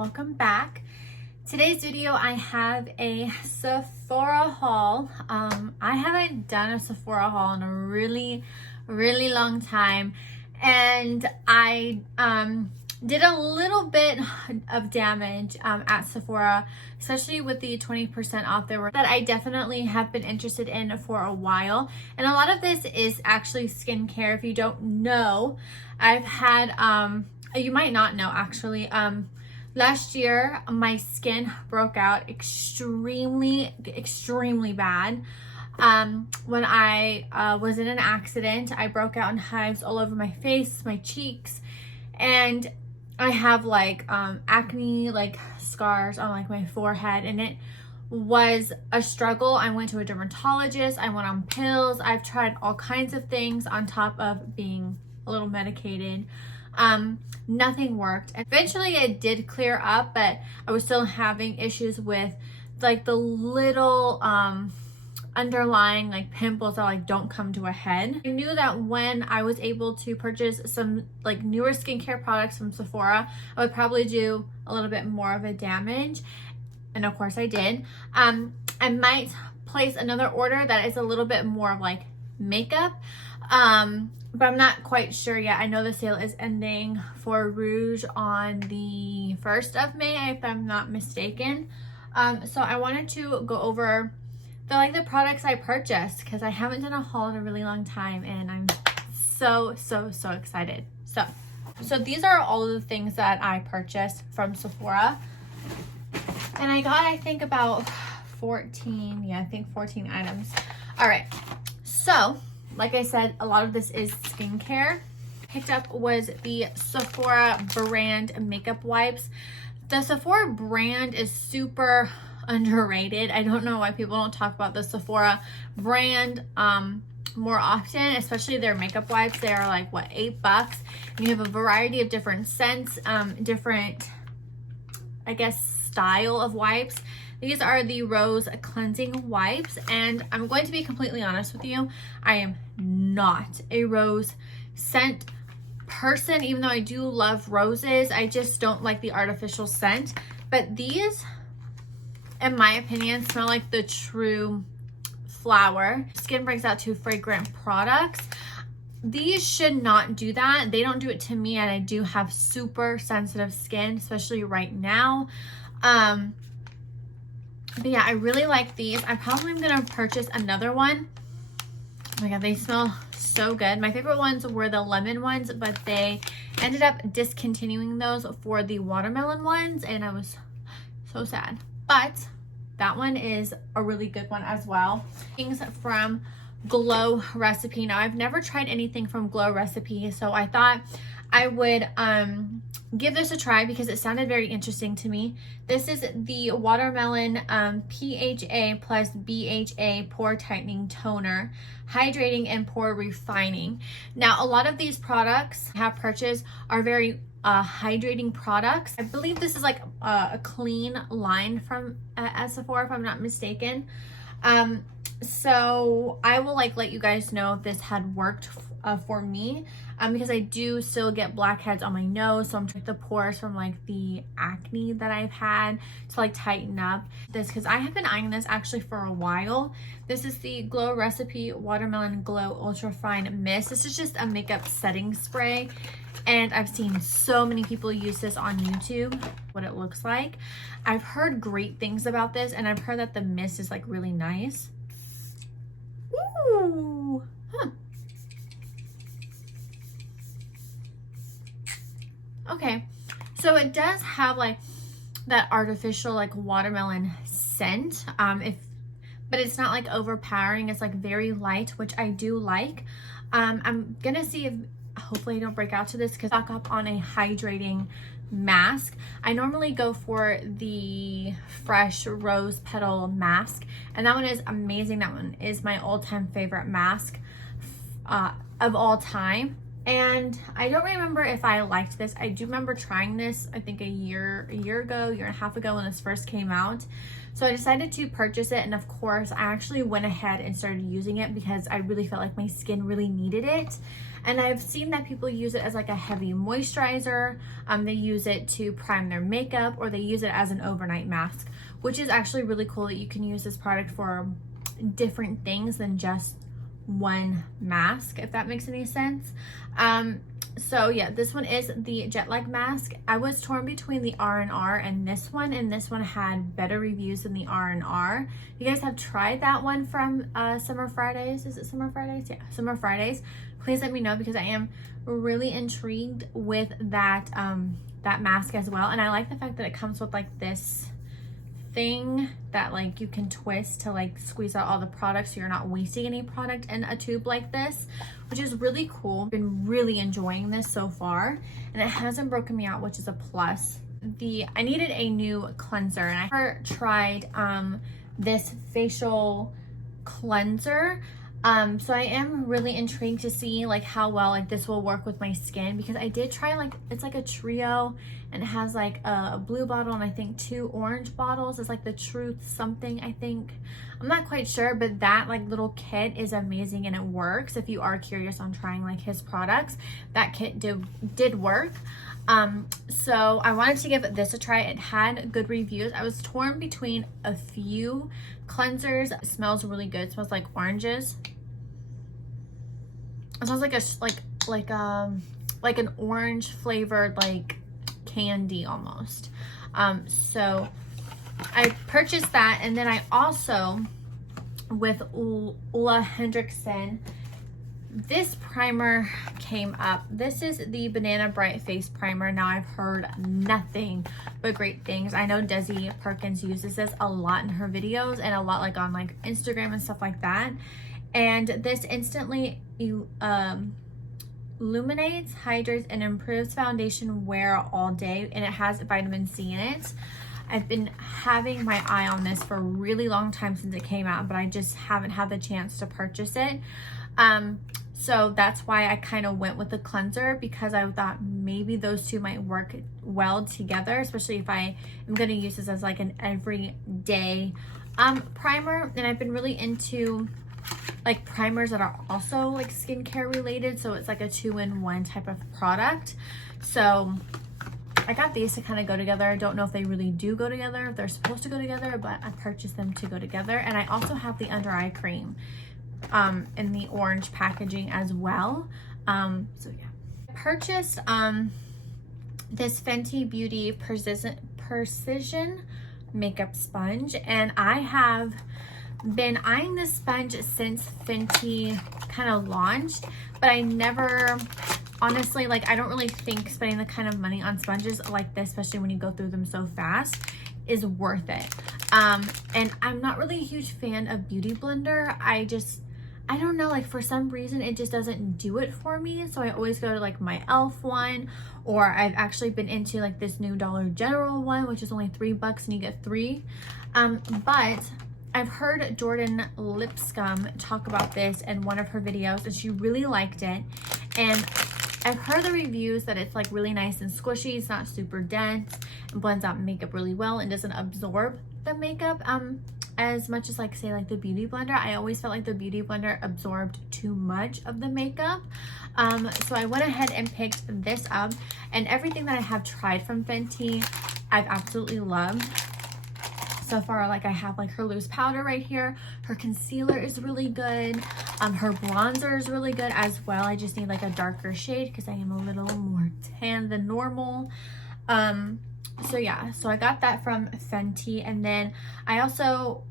welcome back. Today's video I have a Sephora haul. I haven't done a Sephora haul in a really long time, and I did a little bit of damage at Sephora, especially with the 20% off there, that I definitely have been interested in for a while. And a lot of this is actually skincare. If you don't know, I've had you might not know actually, last year my skin broke out extremely bad. When I was in an accident, I broke out in hives all over my face, my cheeks, and I have like acne, like scars on like my forehead, and it was a struggle. I went to a dermatologist, I went on pills, I've tried all kinds of things on top of being a little medicated. Nothing worked. Eventually it did clear up, but I was still having issues with like the little underlying like pimples that like don't come to a head. I knew that when I was able to purchase some like newer skincare products from Sephora, I would probably do a little bit more of a damage, and of course I did. I might place another order that is a little bit more of like makeup, but I'm not quite sure yet. I know the sale is ending for Rouge on the 1st of May, if I'm not mistaken. So I wanted to go over the products I purchased, because I haven't done a haul in a really long time, and I'm so excited. So these are all of the things that I purchased from Sephora, and I got, I think, about 14 items. All right, so like I said, a lot of this is skincare. Picked up was the Sephora brand makeup wipes. The Sephora brand is super underrated. I don't know why people don't talk about the Sephora brand more often, especially their makeup wipes. They are like, what, $8, and you have a variety of different scents, different, I guess, style of wipes. These are the Rose cleansing wipes, and I'm going to be completely honest with you, I am not a rose scent person. Even though I do love roses, I just don't like the artificial scent. But these, in my opinion, smell like the true flower. Skin brings out two fragrant products. These should not do that. They don't do it to me, and I do have super sensitive skin, especially right now. But yeah, I really like these. I probably am gonna purchase another one. Oh my god, they smell so good. My favorite ones were the lemon ones, but they ended up discontinuing those for the watermelon ones, and I was so sad. But that one is a really good one as well. Things from Glow Recipe. Now, I've never tried anything from Glow Recipe, so I thought I would give this a try because it sounded very interesting to me. This is the Watermelon PHA plus BHA Pore Tightening Toner, Hydrating and Pore Refining. Now, a lot of these products I have purchased are very hydrating products. I believe this is like a clean line from at Sephora, if I'm not mistaken. So I will like let you guys know if this had worked for me, because I do still get blackheads on my nose, so I'm trying the pores from like the acne that I've had to like tighten up this, because I have been eyeing this actually for a while. This is the Glow Recipe Watermelon Glow Ultrafine Mist. This is just a makeup setting spray, and I've seen so many people use this on YouTube, what it looks like. I've heard great things about this, and I've heard that the mist is like really nice. Ooh, huh. Okay, so it does have like that artificial like watermelon scent, but it's not like overpowering. It's like very light, which I do like. I'm gonna see if hopefully I don't break out to this, because stock up on a hydrating mask. I normally go for the Fresh Rose Petal mask, and that one is amazing. That one is my all-time favorite mask of all time. And I don't remember if I liked this. I do remember trying this, I think a year ago, year and a half ago when this first came out. So I decided to purchase it, and of course I actually went ahead and started using it because I really felt like my skin really needed it. And I've seen that people use it as like a heavy moisturizer. They use it to prime their makeup, or they use it as an overnight mask, which is actually really cool that you can use this product for different things than just one mask, if that makes any sense. So yeah, this one is the jet lag mask. I was torn between the R&R and this one had better reviews than the R&R. If you guys have tried that one from Summer Fridays, is it Summer Fridays? Yeah, Summer Fridays. Please let me know, because I am really intrigued with that that mask as well. And I like the fact that it comes with like this thing that like you can twist to like squeeze out all the products, so you're not wasting any product in a tube like this, which is really cool. Been really enjoying this so far, and it hasn't broken me out, which is a plus. I needed a new cleanser, and I never tried this facial cleanser. So I am really intrigued to see like how well like this will work with my skin, because I did try like, it's like a trio, and it has like a blue bottle and I think 2 orange bottles. It's like the Truth something, I think. I'm not quite sure, but that like little kit is amazing and it works. If you are curious on trying like his products, that kit did work. So I wanted to give this a try. It had good reviews. I was torn between a few cleansers. It smells really good. It smells like oranges. It smells like an orange flavored like candy almost. So I purchased that, and then I also, with OLEHENRIKSEN, this primer came up. This is the Banana Bright Face Primer. Now, I've heard nothing but great things. I know Desi Perkins uses this a lot in her videos, and a lot like on like Instagram and stuff like that. And this instantly illuminates, hydrates, and improves foundation wear all day, and it has vitamin C in it. I've been having my eye on this for a really long time since it came out, but I just haven't had the chance to purchase it. So that's why I kind of went with the cleanser, because I thought maybe those two might work well together, especially if I am going to use this as like an everyday primer. And I've been really into like primers that are also like skincare related, so it's like a 2-in-1 type of product. So I got these to kind of go together. I don't know if they really do go together, if they're supposed to go together, but I purchased them to go together. And I also have the under eye cream in the orange packaging as well. So yeah, I purchased this Fenty Beauty Precision Makeup Sponge, and I have been eyeing this sponge since Fenty kind of launched, but I never, honestly, like I don't really think spending the kind of money on sponges like this, especially when you go through them so fast, is worth it. And I'm not really a huge fan of Beauty Blender. I don't know, like for some reason it just doesn't do it for me. So I always go to like my e.l.f. one, or I've actually been into like this new Dollar General one, which is only $3 and you get 3. But I've heard Jordan Lipscombe talk about this in one of her videos, and she really liked it. And I've heard the reviews that it's like really nice and squishy. It's not super dense and blends out makeup really well and doesn't absorb the makeup as much as like say like the Beauty Blender. I always felt like the Beauty Blender absorbed too much of the makeup. So I went ahead and picked this up, and everything that I have tried from Fenty I've absolutely loved so far. Like I have like her loose powder right here, her concealer is really good, her bronzer is really good as well. I just need like a darker shade because I am a little more tan than normal. So yeah, so I got that from Fenty. And then I also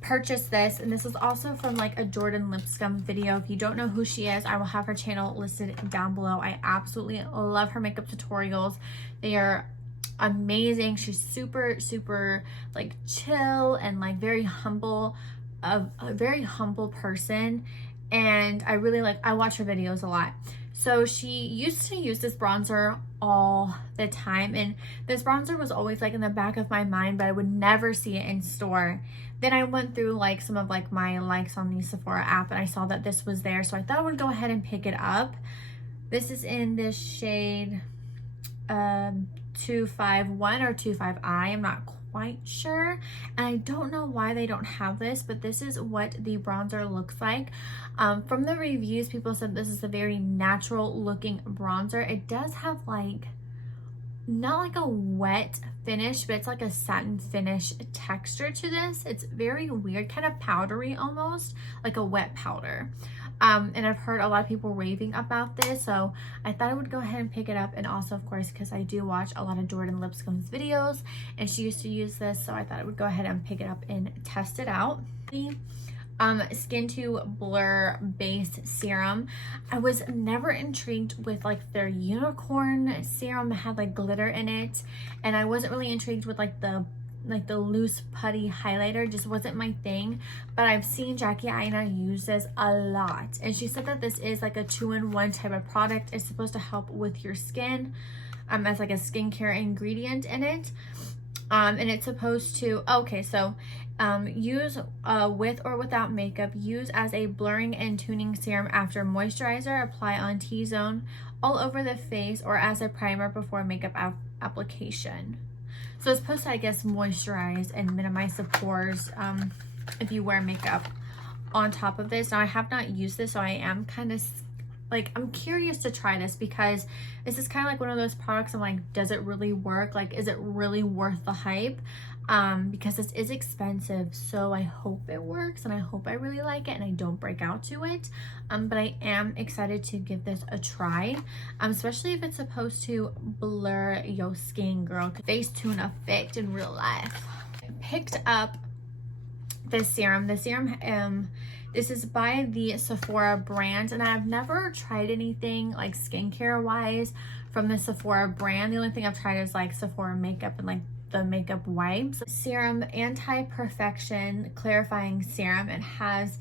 purchased this, and this is also from like a Jordan Lipscombe video. If you don't know who she is, I will have her channel listed down below. I absolutely love her makeup tutorials. They are amazing. She's super like chill and like very humble, a very humble person, and I really like, I watch her videos a lot. So she used to use this bronzer all the time, and this bronzer was always like in the back of my mind, but I would never see it in store. Then I went through like some of like my likes on the Sephora app, and I saw that this was there, so I thought I would go ahead and pick it up. This is in this shade 251 or 25i. I'm not quite sure, and I don't know why they don't have this, but this is what the bronzer looks like. From the reviews, people said this is a very natural looking bronzer. It does have like, not like a wet finish, but it's like a satin finish texture to this. It's very weird, kind of powdery almost, like a wet powder. And I've heard a lot of people raving about this, so I thought I would go ahead and pick it up. And also, of course, because I do watch a lot of Jordan Lipscomb's videos, and she used to use this, so I thought I would go ahead and pick it up and test it out. Skintune Blur Base Serum. I was never intrigued with like their unicorn serum that had like glitter in it, and I wasn't really intrigued with like the loose putty highlighter. Just wasn't my thing. But I've seen Jackie Aina use this a lot, and she said that this is like a 2-in-1 type of product. It's supposed to help with your skin, as like a skincare ingredient in it. And it's supposed to, okay, so use with or without makeup. Use as a blurring and tuning serum after moisturizer. Apply on T-zone all over the face or as a primer before makeup application. So it's supposed to, I guess, moisturize and minimize the pores if you wear makeup on top of this. Now, I have not used this, so I am kind of like, I'm curious to try this, because this is kind of like one of those products I'm like, does it really work? Like, is it really worth the hype? Because this is expensive, so I hope it works, and I hope I really like it and I don't break out to it. But I am excited to give this a try, especially if it's supposed to blur your skin, girl. Face tune effect in real life. I picked up this serum. This is by the Sephora brand, and I've never tried anything like skincare wise from the Sephora brand. The only thing I've tried is like Sephora makeup and like the makeup wipes. Serum Anti-Perfection Clarifying Serum. It has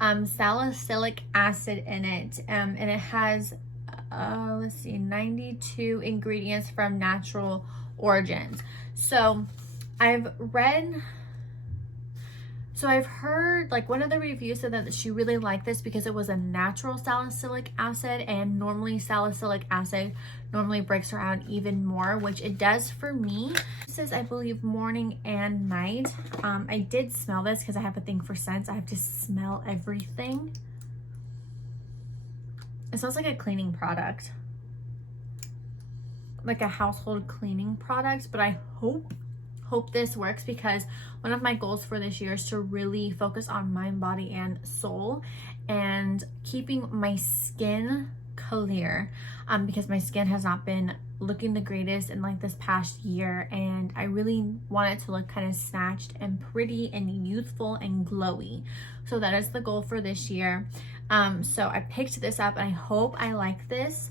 salicylic acid in it, and it has let's see, 92 ingredients from natural origins. So I've heard, like, one of the reviews said that she really liked this because it was a natural salicylic acid, and normally salicylic acid normally breaks around even more, which it does for me. It says, I believe, morning and night. I did smell this because I have a thing for scents. I have to smell everything. It smells like a cleaning product, like a household cleaning product, but I hope this works, because one of my goals for this year is to really focus on mind, body, and soul, and keeping my skin clear, because my skin has not been looking the greatest in like this past year, and I really want it to look kind of snatched and pretty and youthful and glowy. So that is the goal for this year. So I picked this up, and I hope I like this.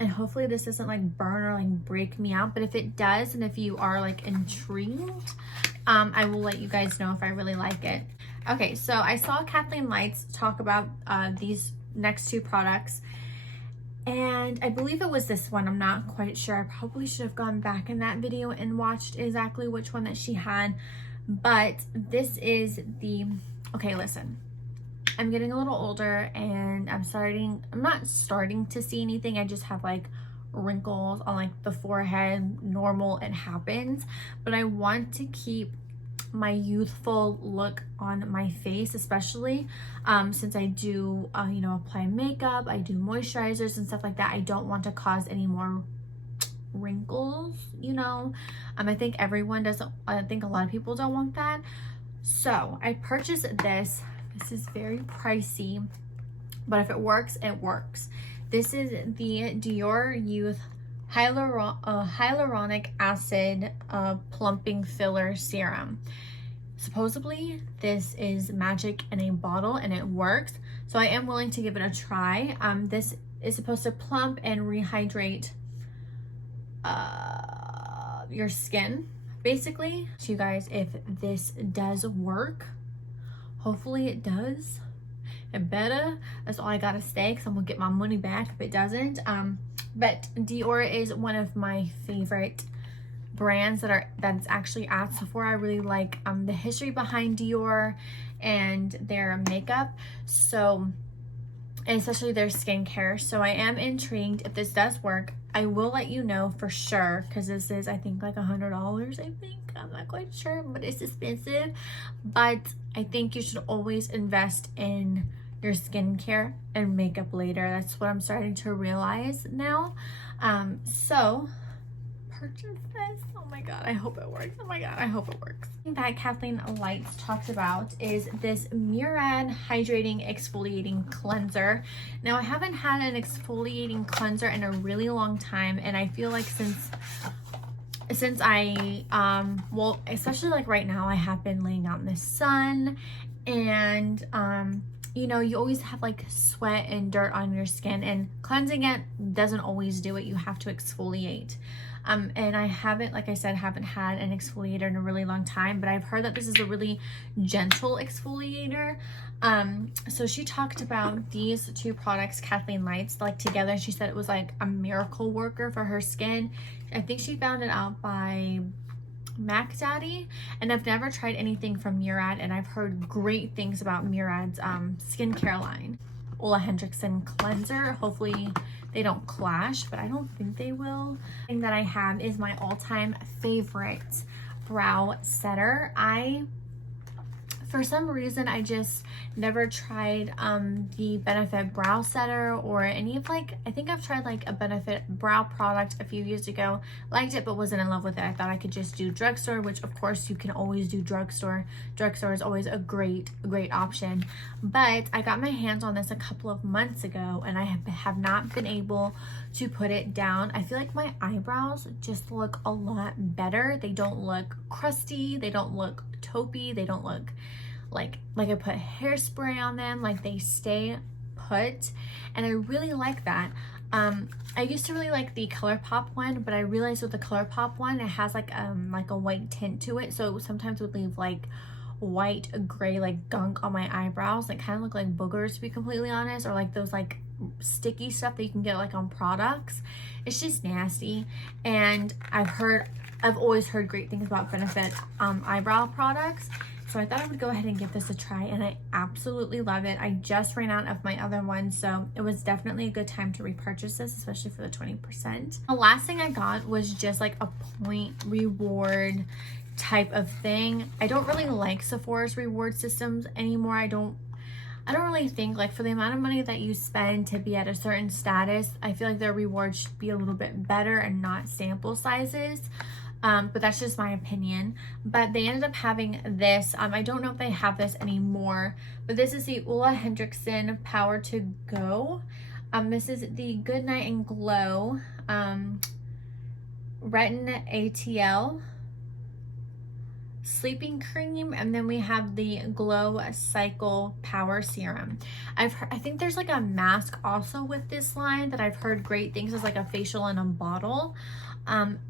And hopefully this doesn't like burn or like break me out, but if it does, and if you are like intrigued, I will let you guys know if I really like it. Okay, so I saw Kathleen Lights talk about these next two products, and I believe it was this one. I'm not quite sure. I probably should have gone back in that video and watched exactly which one that she had, but this is the, okay, listen. I'm getting a little older, and I'm not starting to see anything. I just have like wrinkles on like the forehead. Normal, it happens, but I want to keep my youthful look on my face, especially since I do you know, apply makeup, I do moisturizers and stuff like that. I don't want to cause any more wrinkles, you know. I think everyone doesn't, I think a lot of people don't want that. So I purchased this. This is very pricey, but if it works, it works. This is the DIOR Youth Hyaluronic Acid Plumping Filler Serum. Supposedly, this is magic in a bottle, and it works. So I am willing to give it a try. This is supposed to plump and rehydrate your skin, basically. So you guys, if this does work, hopefully it does. It better. That's all I gotta say, because I'm gonna get my money back if it doesn't. But DIOR is one of my favorite brands that's actually at Sephora. I really like the history behind DIOR and their makeup. So and especially their skincare. So I am intrigued. If this does work, I will let you know for sure, because this is, I think, like $100, I think. I'm not quite sure, but it's expensive. But I think you should always invest in your skincare and makeup later. That's what I'm starting to realize now. So purchase this. Oh my god, I hope it works. Oh my god, I hope it works. That Kathleen Lights talked about is this MURAD Hydrating Exfoliating Cleanser. Now, I haven't had an exfoliating cleanser in a really long time, and I feel like since I well, especially like right now, I have been laying out in the sun, and you know, you always have like sweat and dirt on your skin, and cleansing it doesn't always do it. You have to exfoliate. And I haven't, like I said, haven't had an exfoliator in a really long time, but I've heard that this is a really gentle exfoliator. So she talked about these two products, Kathleen Lights, like together. She said it was like a miracle worker for her skin. I think she found it out by Mac Daddy, and I've never tried anything from MURAD, and I've heard great things about MURAD's skincare line. OLEHENRIKSEN cleanser. Hopefully they don't clash, but I don't think they will. The thing that I have is my all-time favorite brow setter. For some reason, I just never tried the Benefit brow setter or any of like, I think I've tried like a Benefit brow product a few years ago, liked it but wasn't in love with it. I thought I could just do drugstore, which of course you can always do drugstore. Drugstore is always a great option. But I got my hands on this a couple of months ago, and I have not been able to put it down. I feel like my eyebrows just look a lot better. They don't look crusty, they don't look taupey, they don't look like I put hairspray on them, like they stay put, and I really like that. I used to really like the ColourPop one, but I realized with the ColourPop one, it has like a white tint to it, so sometimes it would leave like white, gray, like gunk on my eyebrows, like kind of look like boogers, to be completely honest, or like those like sticky stuff that you can get like on products. It's just nasty, and I've always heard great things about Benefit eyebrow products. So I thought I would go ahead and give this a try, and I absolutely love it. I just ran out of my other one, so it was definitely a good time to repurchase this, especially for the 20%. The last thing I got was just like a point reward type of thing. I don't really like Sephora's reward systems anymore. I don't really think, like, for the amount of money that you spend to be at a certain status, I feel like their rewards should be a little bit better and not sample sizes. But that's just my opinion. But they ended up having this. I don't know if they have this anymore, but this is the OLEHENRIKSEN Power to Go. This is the Good Night and Glow Retin ATL sleeping cream, and then we have the Glow Cycle Power Serum. I think there's like a mask also with this line that I've heard great things. It's like a facial in a bottle.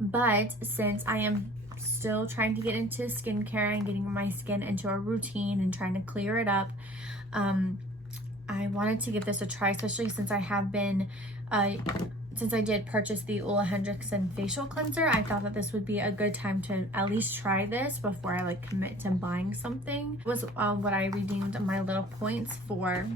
But since I am still trying to get into skincare and getting my skin into a routine and trying to clear it up, I wanted to give this a try, especially since I have been since I did purchase the OLEHENRIKSEN facial cleanser. I thought that this would be a good time to at least try this before I like commit to buying something. It was what I redeemed my little points for.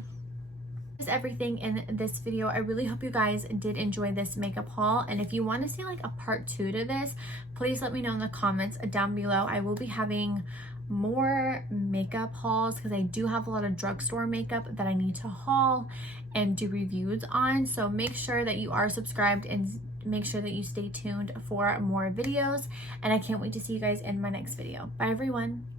Is everything in this video. I really hope you guys did enjoy this makeup haul, and if you want to see like a part 2 to this, please let me know in the comments down below. I will be having more makeup hauls because I do have a lot of drugstore makeup that I need to haul and do reviews on, so make sure that you are subscribed and make sure that you stay tuned for more videos, and I can't wait to see you guys in my next video. Bye everyone.